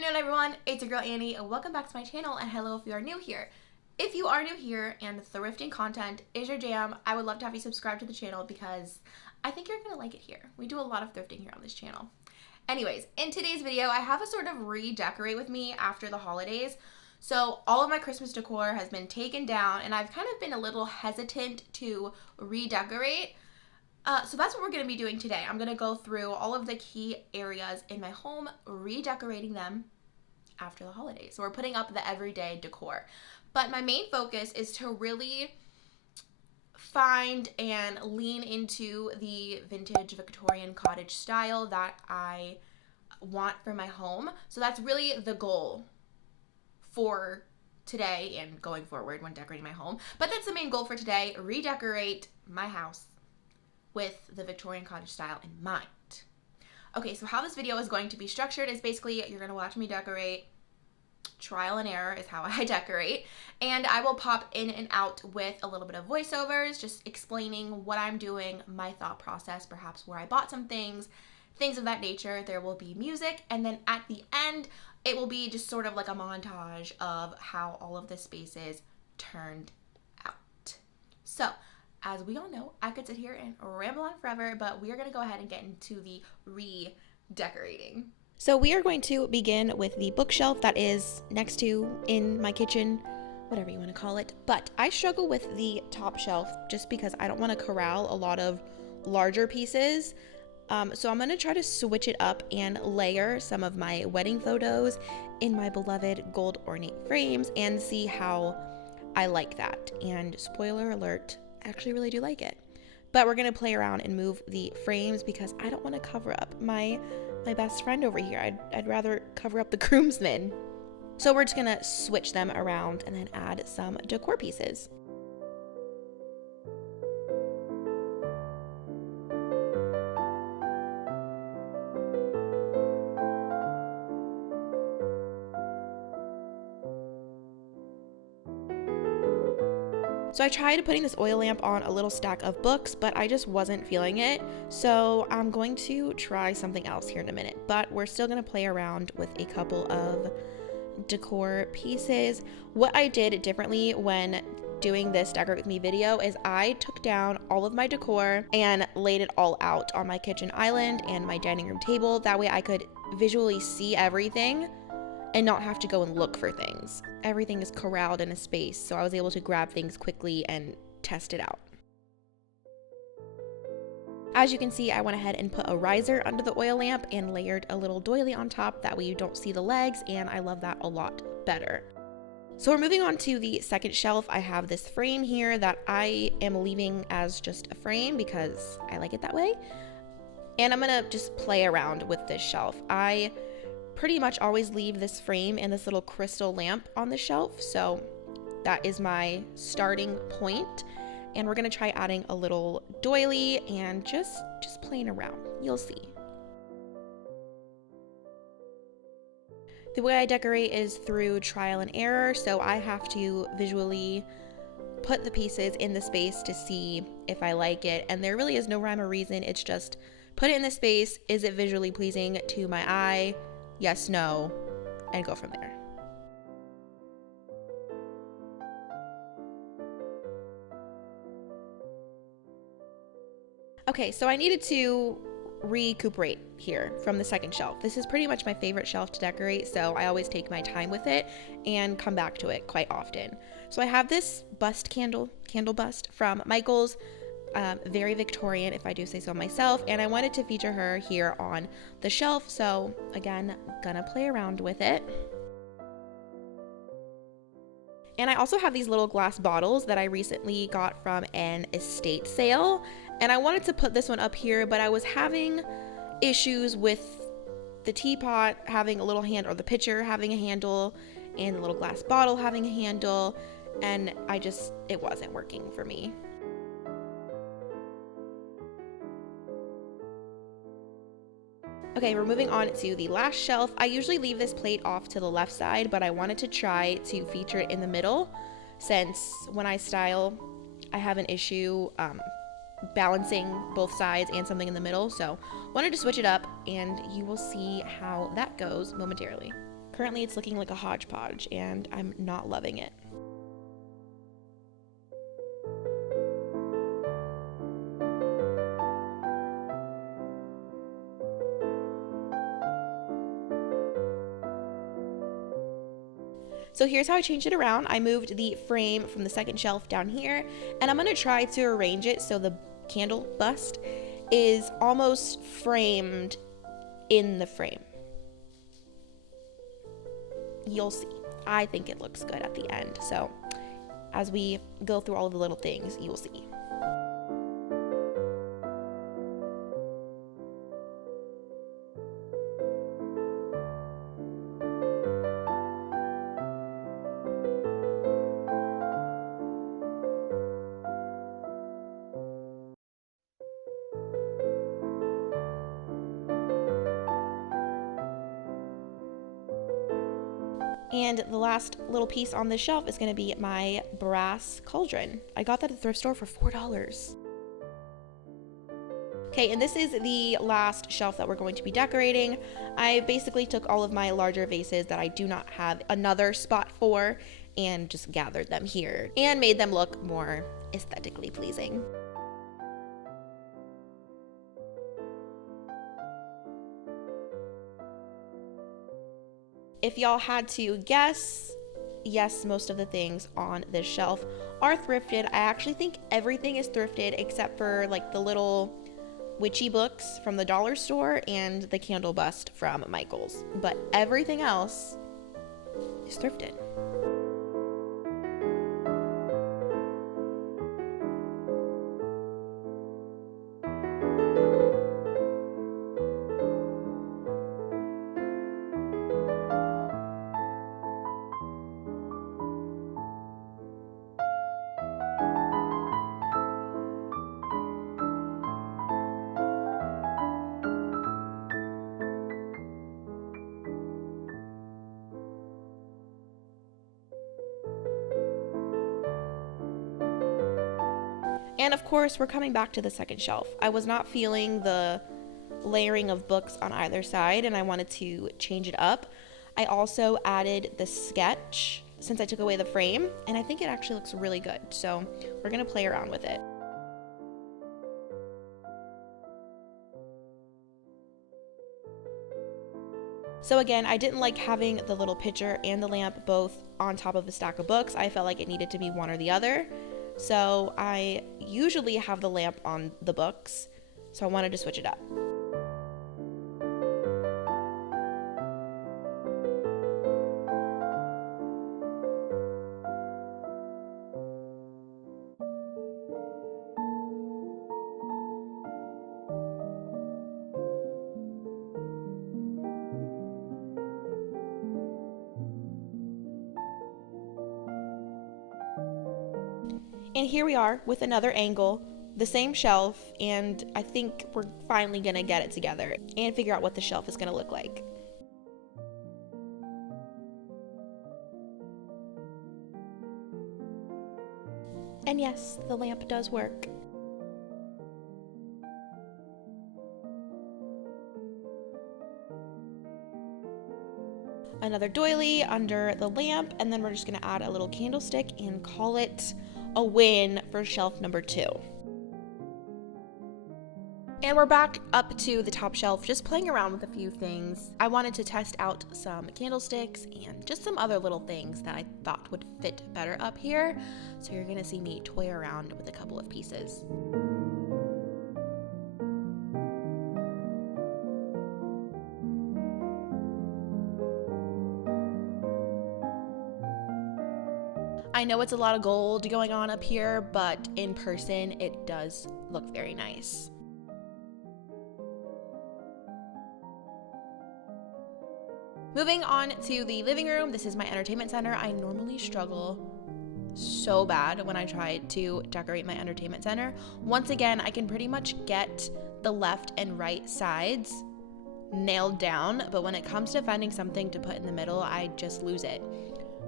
afternoon, everyone. It's your girl Annie, and welcome back to my channel, and hello if you are new here. If you are new here and thrifting content is your jam, I would love to have you subscribe to the channel because I think you're going to like it here. We do a lot of thrifting here on this channel. Anyways, in today's video, I have a sort of redecorate with me after the holidays. So all of my Christmas decor has been taken down, and I've kind of been a little hesitant to redecorate. So that's what we're going to be doing today. I'm going to go through all of the key areas in my home, redecorating them after the holidays. So we're putting up the everyday decor. But my main focus is to really find and lean into the vintage Victorian cottage style that I want for my home. So that's really the goal for today and going forward when decorating my home. But that's the main goal for today, redecorate my house with the Victorian cottage style in mind. Okay, so how this video is going to be structured is basically you're going to watch me decorate. Trial and error is how I decorate, and I will pop in and out with a little bit of voiceovers, just explaining what I'm doing, my thought process, perhaps where I bought some things of that nature. There will be music, and then at the end it will be just sort of like a montage of how all of the spaces turned out. So as we all know, I could sit here and ramble on forever, but we are going to go ahead and get into the redecorating. So we are going to begin with the bookshelf that is next to in my kitchen, whatever you want to call it. But I struggle with the top shelf just because I don't want to corral a lot of larger pieces. So I'm going to try to switch it up and layer some of my wedding photos in my beloved gold ornate frames and see how I like that. And spoiler alert, I actually really do like it. But we're going to play around and move the frames because I don't want to cover up my best friend over here. I'd rather cover up the groomsmen. So we're just going to switch them around and then add some decor pieces. So I tried putting this oil lamp on a little stack of books, but I just wasn't feeling it. So I'm going to try something else here in a minute, but we're still going to play around with a couple of decor pieces. What I did differently when doing this Decorate With Me video is I took down all of my decor and laid it all out on my kitchen island and my dining room table. That way I could visually see everything and not have to go and look for things. Everything is corralled in a space, so I was able to grab things quickly and test it out. As you can see, I went ahead and put a riser under the oil lamp and layered a little doily on top. That way you don't see the legs, and I love that a lot better. So we're moving on to the second shelf. I have this frame here that I am leaving as just a frame because I like it that way. And I'm gonna just play around with this shelf. I pretty much always leave this frame and this little crystal lamp on the shelf, so that is my starting point. And we're gonna try adding a little doily and just playing around. You'll see. The way I decorate is through trial and error, so I have to visually put the pieces in the space to see if I like it, and there really is no rhyme or reason. It's just put it in the space. Is it visually pleasing to my eye? Yes, no, and go from there. Okay, so I needed to recuperate here from the second shelf. This is pretty much my favorite shelf to decorate, so I always take my time with it and come back to it quite often. So I have this bust candle bust from Michael's. Very Victorian, if I do say so myself, and I wanted to feature her here on the shelf, so again, gonna play around with it. And I also have these little glass bottles that I recently got from an estate sale, and I wanted to put this one up here, but I was having issues with the teapot having a little handle, or the pitcher having a handle, and the little glass bottle having a handle, and it wasn't working for me. Okay, we're moving on to the last shelf. I usually leave this plate off to the left side, but I wanted to try to feature it in the middle since when I style, I have an issue balancing both sides and something in the middle. So wanted to switch it up, and you will see how that goes momentarily. currently it's looking like a hodgepodge and I'm not loving it. So here's how I changed it around. I moved the frame from the second shelf down here, and I'm gonna try to arrange it so the candle bust is almost framed in the frame. You'll see. I think it looks good at the end. So as we go through all of the little things, you will see. And the last little piece on this shelf is going to be my brass cauldron. I got that at the thrift store for $4. Okay, and this is the last shelf that we're going to be decorating. I basically took all of my larger vases that I do not have another spot for and just gathered them here and made them look more aesthetically pleasing. If y'all had to guess, yes, most of the things on this shelf are thrifted. I actually think everything is thrifted except for like the little witchy books from the dollar store and the candle bust from Michael's. But everything else is thrifted. And of course, we're coming back to the second shelf. I was not feeling the layering of books on either side, and I wanted to change it up. I also added the sketch since I took away the frame, and I think it actually looks really good. So we're gonna play around with it. So again, I didn't like having the little picture and the lamp both on top of a stack of books. I felt like it needed to be one or the other. So I usually have the lamp on the books, so I wanted to switch it up. And here we are with another angle, the same shelf, and I think we're finally gonna get it together and figure out what the shelf is gonna look like. And yes, the lamp does work. Another doily under the lamp, and then we're just gonna add a little candlestick and call it a win for shelf number 2. And we're back up to the top shelf, just playing around with a few things. I wanted to test out some candlesticks and just some other little things that I thought would fit better up here. So you're gonna see me toy around with a couple of pieces. I know it's a lot of gold going on up here, but in person it does look very nice. Moving on to the living room, this is my entertainment center. I normally struggle so bad when I try to decorate my entertainment center. Once again, I can pretty much get the left and right sides nailed down, but when it comes to finding something to put in the middle, I just lose it.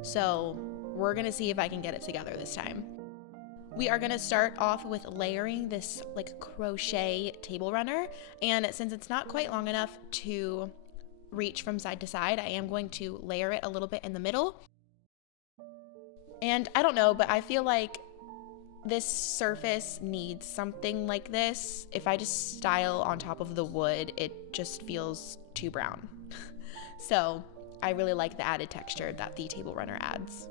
So we're gonna see if I can get it together this time. We are gonna start off with layering this like crochet table runner, and since it's not quite long enough to reach from side to side. I am going to layer it a little bit in the middle. And I don't know, but I feel like this surface needs something like this. If I just style on top of the wood, it just feels too brown. So I really like the added texture that the table runner adds.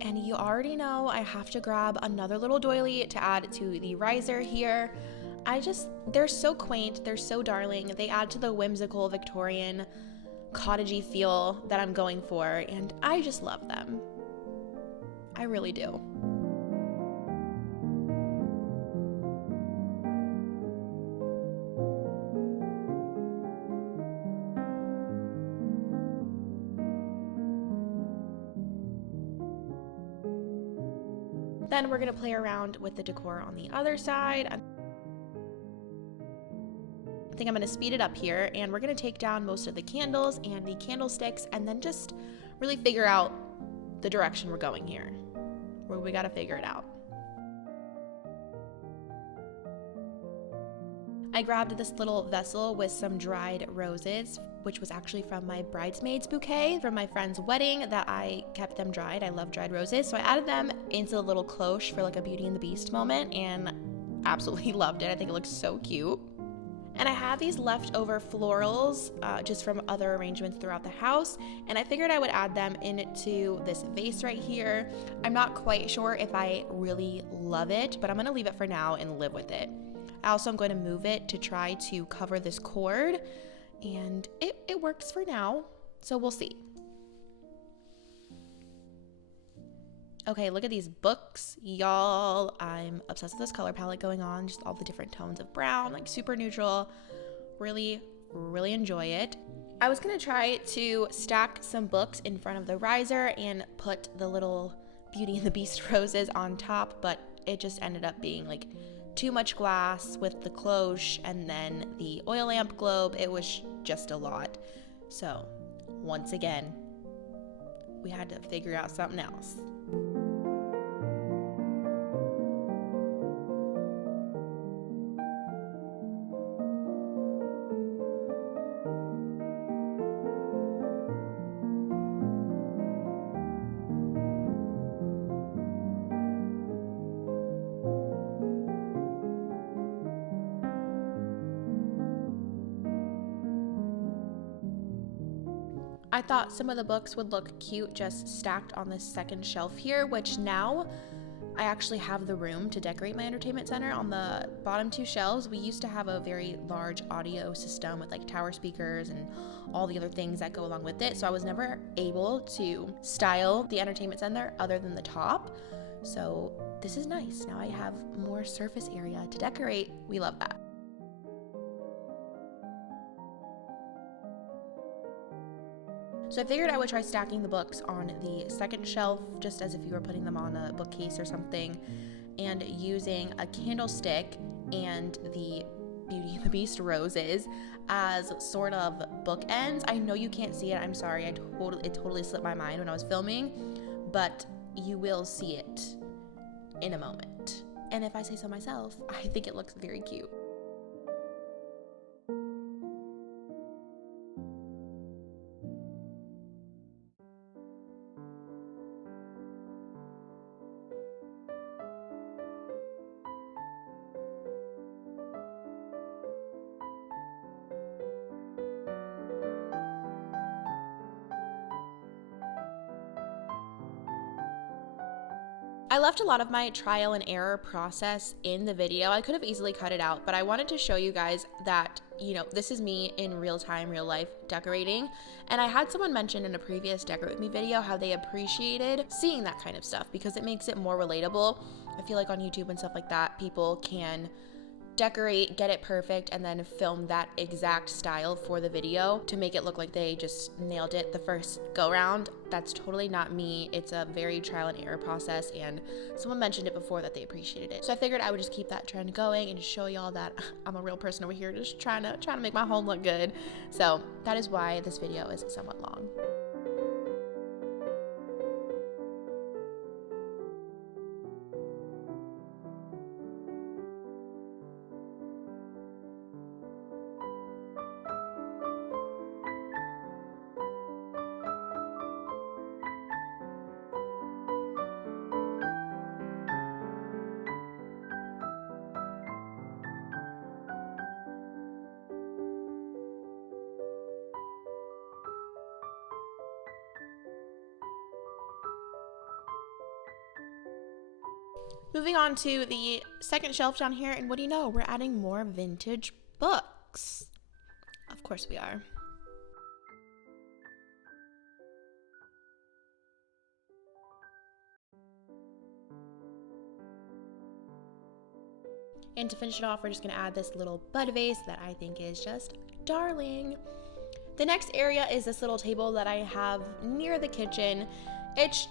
And you already know I have to grab another little doily to add to the riser here. They're so quaint, they're so darling. They add to the whimsical Victorian cottagey feel that I'm going for, and I just love them. I really do. Then we're gonna play around with the decor on the other side. I think I'm gonna speed it up here, and we're gonna take down most of the candles and the candlesticks and then just really figure out the direction we're going here. We gotta figure it out. I grabbed this little vessel with some dried roses, which was actually from my bridesmaid's bouquet from my friend's wedding that I kept them dried. I love dried roses. So I added them into the little cloche for like a Beauty and the Beast moment and absolutely loved it. I think it looks so cute. And I have these leftover florals just from other arrangements throughout the house, and I figured I would add them into this vase right here. I'm not quite sure if I really love it, but I'm gonna leave it for now and live with it. I also am going to move it to try to cover this cord, and it works for now, so we'll see. Okay, look at these books, y'all. I'm obsessed with this color palette going on, just all the different tones of brown, like super neutral. Really, really enjoy it. I was gonna try to stack some books in front of the riser and put the little Beauty and the Beast roses on top, but it just ended up being like too much glass with the cloche and then the oil lamp globe. It was just a lot. So once again, we had to figure out something else. I thought some of the books would look cute just stacked on this second shelf here, which now I actually have the room to decorate my entertainment center. On the bottom two shelves, we used to have a very large audio system with like tower speakers and all the other things that go along with it. So I was never able to style the entertainment center other than the top. So this is nice. Now I have more surface area to decorate. We love that. So I figured I would try stacking the books on the second shelf, just as if you were putting them on a bookcase or something, and using a candlestick and the Beauty and the Beast roses as sort of bookends. I know you can't see it, I'm sorry, it totally slipped my mind when I was filming, but you will see it in a moment. And if I say so myself, I think it looks very cute. I left a lot of my trial and error process in the video. I could have easily cut it out, but I wanted to show you guys that, you know, this is me in real time, real life decorating. And I had someone mention in a previous Decorate With Me video how they appreciated seeing that kind of stuff because it makes it more relatable. I feel like on YouTube and stuff like that, people can decorate, get it perfect, and then film that exact style for the video to make it look like they just nailed it the first go round. That's totally not me. It's a very trial and error process, and someone mentioned it before that they appreciated it. So I figured I would just keep that trend going and just show y'all that I'm a real person over here just trying to make my home look good. So that is why this video is somewhat long. Moving on to the second shelf down here, and what do you know? We're adding more vintage books. Of course we are. And to finish it off, we're just gonna add this little bud vase that I think is just darling. The next area is this little table that I have near the kitchen. It's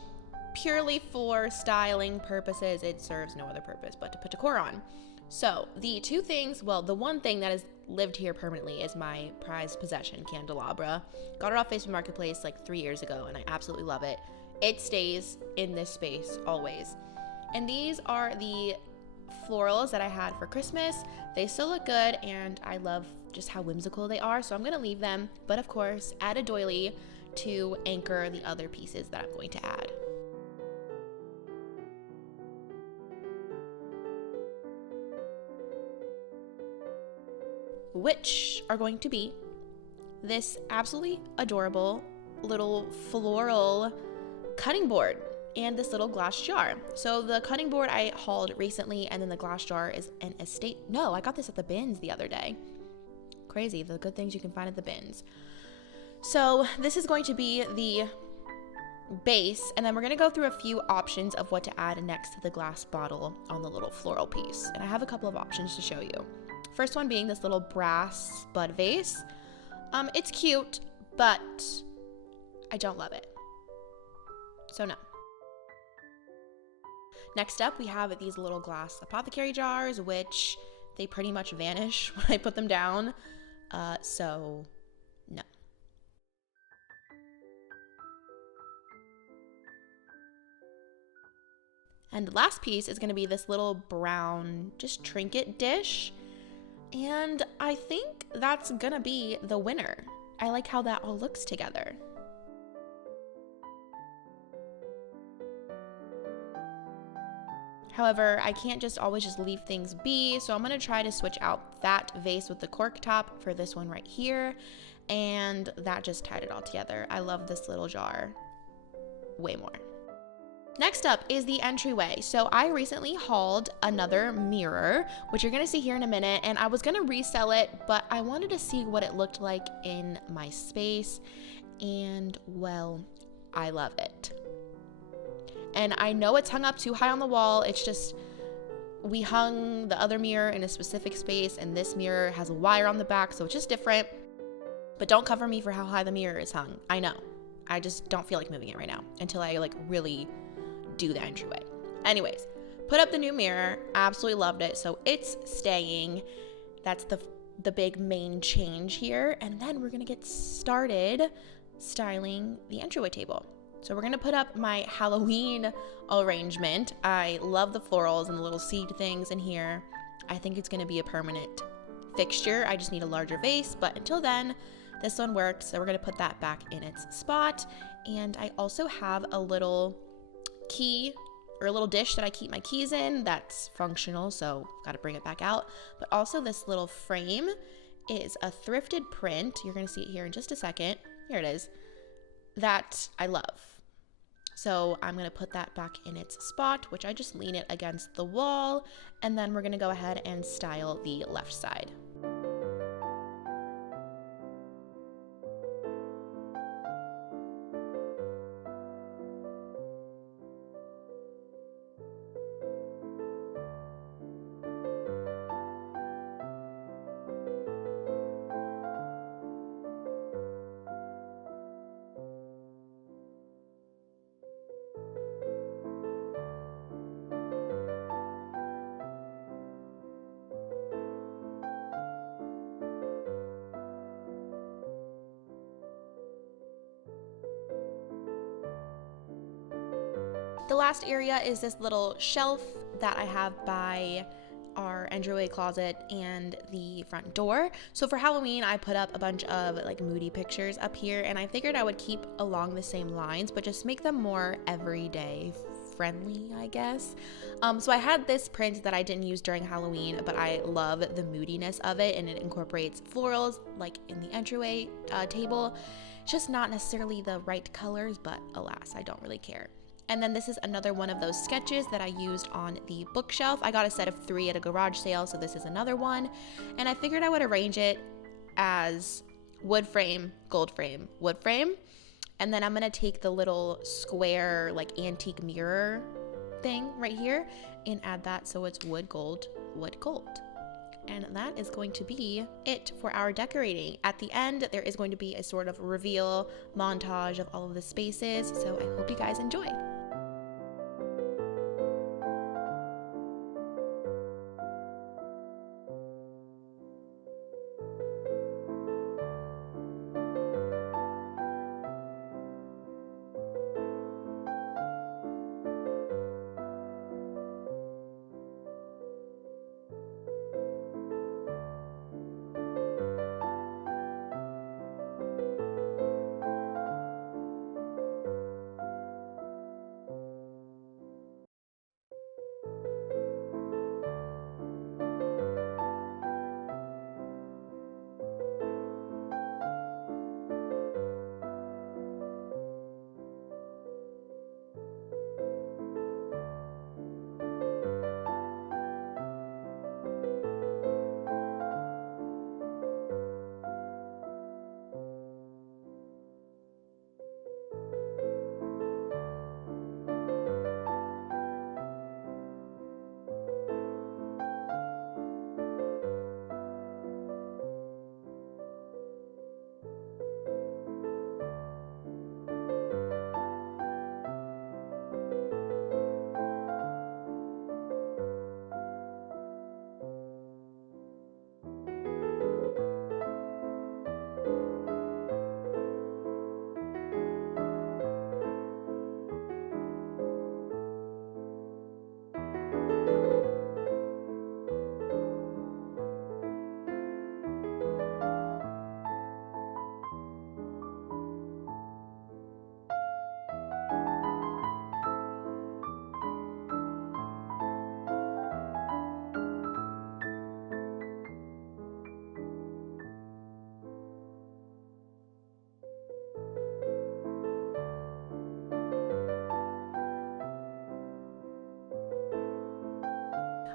purely for styling purposes. It serves no other purpose but to put decor on. So the two things, well, the one thing that has lived here permanently is my prized possession, candelabra. Got it off Facebook Marketplace like 3 years ago, and I absolutely love it. It stays in this space always. And these are the florals that I had for Christmas. They still look good, and I love just how whimsical they are, so I'm gonna leave them, but of course add a doily to anchor the other pieces that I'm going to add. Which are going to be this absolutely adorable little floral cutting board and this little glass jar. So the cutting board I hauled recently, and then the glass jar is an estate. No, I got this at the bins the other day. Crazy, the good things you can find at the bins. So this is going to be the base, and then we're gonna go through a few options of what to add next to the glass bottle on the little floral piece. And I have a couple of options to show you. First one being this little brass bud vase. It's cute, but I don't love it. So no. Next up, we have these little glass apothecary jars, which they pretty much vanish when I put them down. So no. And the last piece is gonna be this little brown, just trinket dish. And I think that's gonna be the winner. I like how that all looks together. However, I can't just always just leave things be, so I'm gonna try to switch out that vase with the cork top for this one right here, and that just tied it all together. I love this little jar way more. Next up is the entryway. So I recently hauled another mirror, which you're gonna see here in a minute, and I was gonna resell it, but I wanted to see what it looked like in my space, and well, I love it. And I know it's hung up too high on the wall. It's just, we hung the other mirror in a specific space, and this mirror has a wire on the back, so it's just different. But don't cover me for how high the mirror is hung. I know. I just don't feel like moving it right now until I like really do the entryway. Anyways, put up the new mirror. Absolutely loved it. So it's staying. That's the big main change here. And then we're gonna get started styling the entryway table. So we're gonna put up my Halloween arrangement. I love the florals and the little seed things in here. I think it's gonna be a permanent fixture. I just need a larger vase, but until then, this one works. So we're gonna put that back in its spot. And I also have a little key or a little dish that I keep my keys in that's functional, so gotta bring it back out. But also this little frame is a thrifted print. You're gonna see it here in just a second. Here it is. That I love. So I'm gonna put that back in its spot, which I just lean it against the wall, and then we're gonna go ahead and style the left side. The last area is this little shelf that I have by our entryway closet and the front door. So for Halloween, I put up a bunch of like moody pictures up here, and I figured I would keep along the same lines, but just make them more everyday friendly, I guess. So I had this print that I didn't use during Halloween, but I love the moodiness of it, and it incorporates florals like in the entryway table. It's just not necessarily the right colors, but alas, I don't really care. And then this is another one of those sketches that I used on the bookshelf. I got a set of 3 at a garage sale, so this is another one. And I figured I would arrange it as wood frame, gold frame, wood frame. And then I'm gonna take the little square like antique mirror thing right here and add that so it's wood, gold, wood, gold. And that is going to be it for our decorating. At the end, there is going to be a sort of reveal montage of all of the spaces, so I hope you guys enjoy.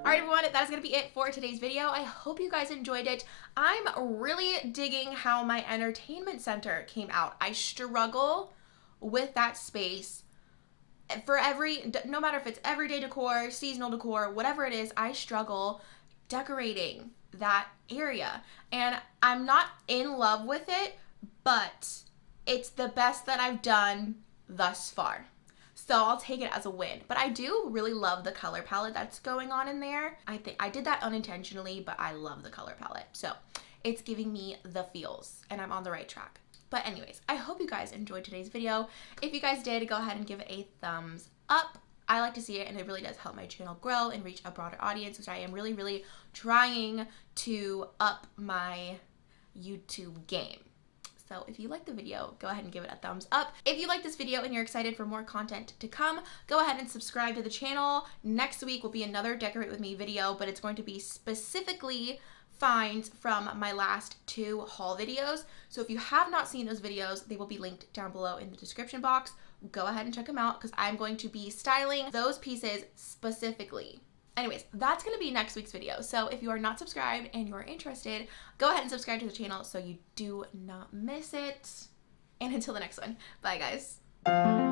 Alright everyone, that's going to be it for today's video. I hope you guys enjoyed it. I'm really digging how my entertainment center came out. I struggle with that space for no matter if it's everyday decor, seasonal decor, whatever it is, I struggle decorating that area. And I'm not in love with it, but it's the best that I've done thus far. So I'll take it as a win. But I do really love the color palette that's going on in there. I think I did that unintentionally, but I love the color palette. So it's giving me the feels and I'm on the right track. But anyways, I hope you guys enjoyed today's video. If you guys did, go ahead and give it a thumbs up. I like to see it and it really does help my channel grow and reach a broader audience, which I am really, really trying to up my YouTube game. So if you like the video, go ahead and give it a thumbs up. If you like this video and you're excited for more content to come, go ahead and subscribe to the channel. Next week will be another Decorate With Me video, but it's going to be specifically finds from my last 2 haul videos. So if you have not seen those videos, they will be linked down below in the description box. Go ahead and check them out because I'm going to be styling those pieces specifically. Anyways, that's going to be next week's video. So if you are not subscribed and you're interested, go ahead and subscribe to the channel so you do not miss it. And until the next one, bye guys.